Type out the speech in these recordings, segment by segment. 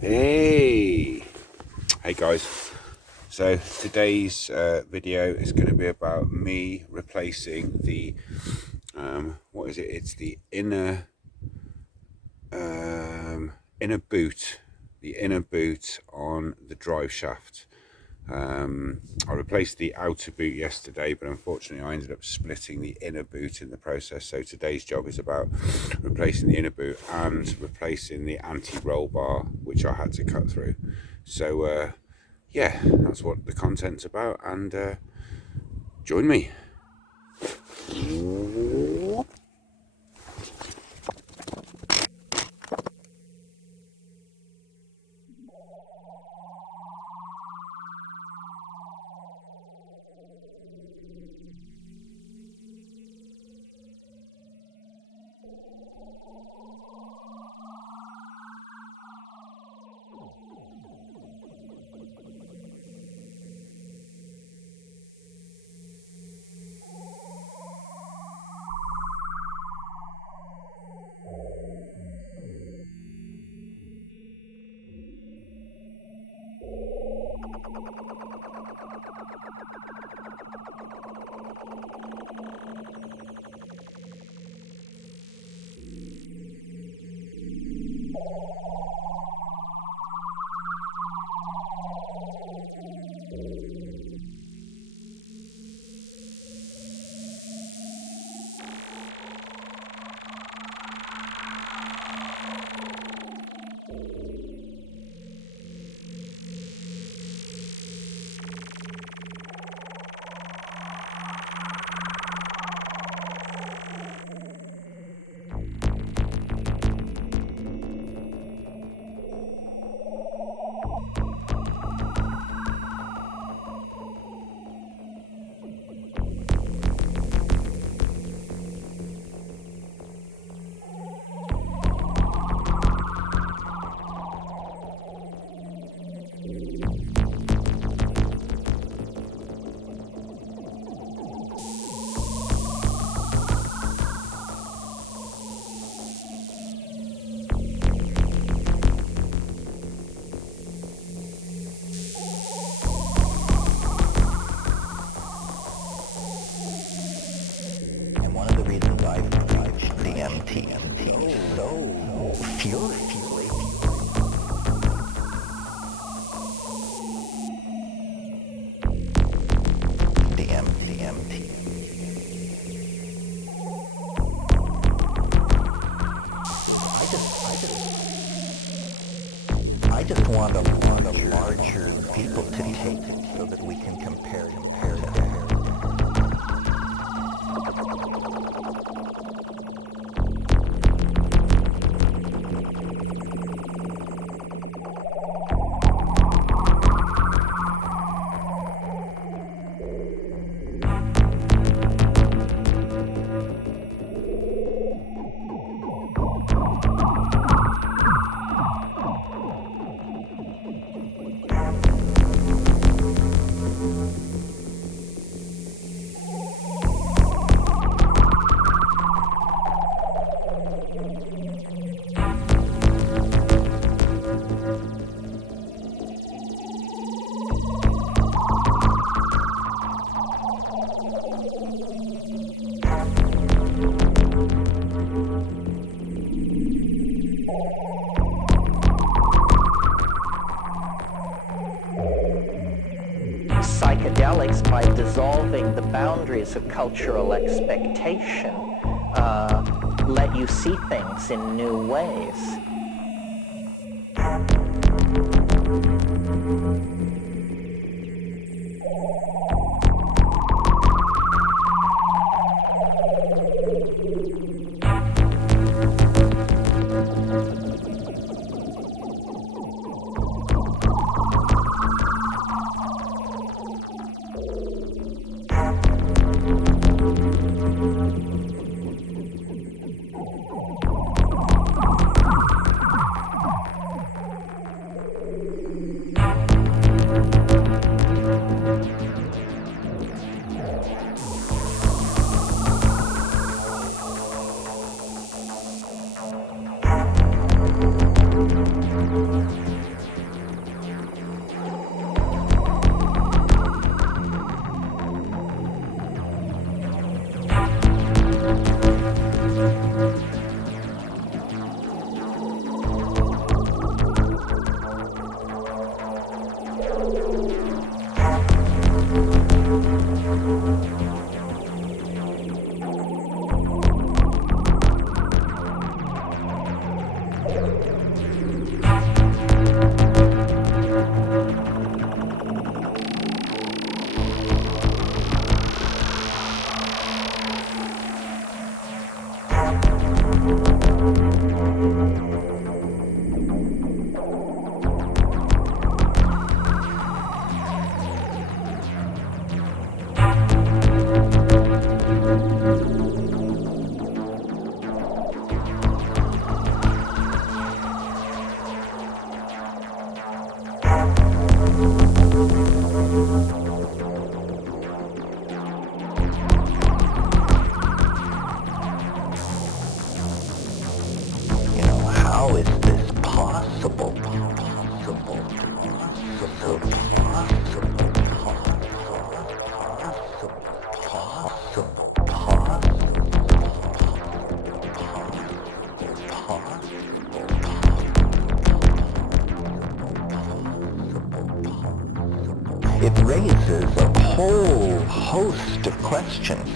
Hey guys, so today's video is going to be about me replacing the what is it? It's the inner boot, the inner boot on the drive shaft. I replaced the outer boot yesterday, but unfortunately I ended up splitting the inner boot in the process. So today's job is about replacing the inner boot and replacing the anti-roll bar, which I had to cut through. So yeah, that's what the content's about, and join me. So furiously. I just want a larger people to take so that we can compare to psychedelics, by dissolving the boundaries of cultural expectation, let you see things in new ways. How is this possible? It raises a whole host of questions.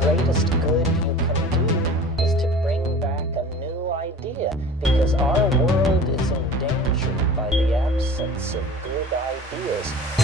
Greatest good you can do is to bring back a new idea, because our world is endangered by the absence of good ideas.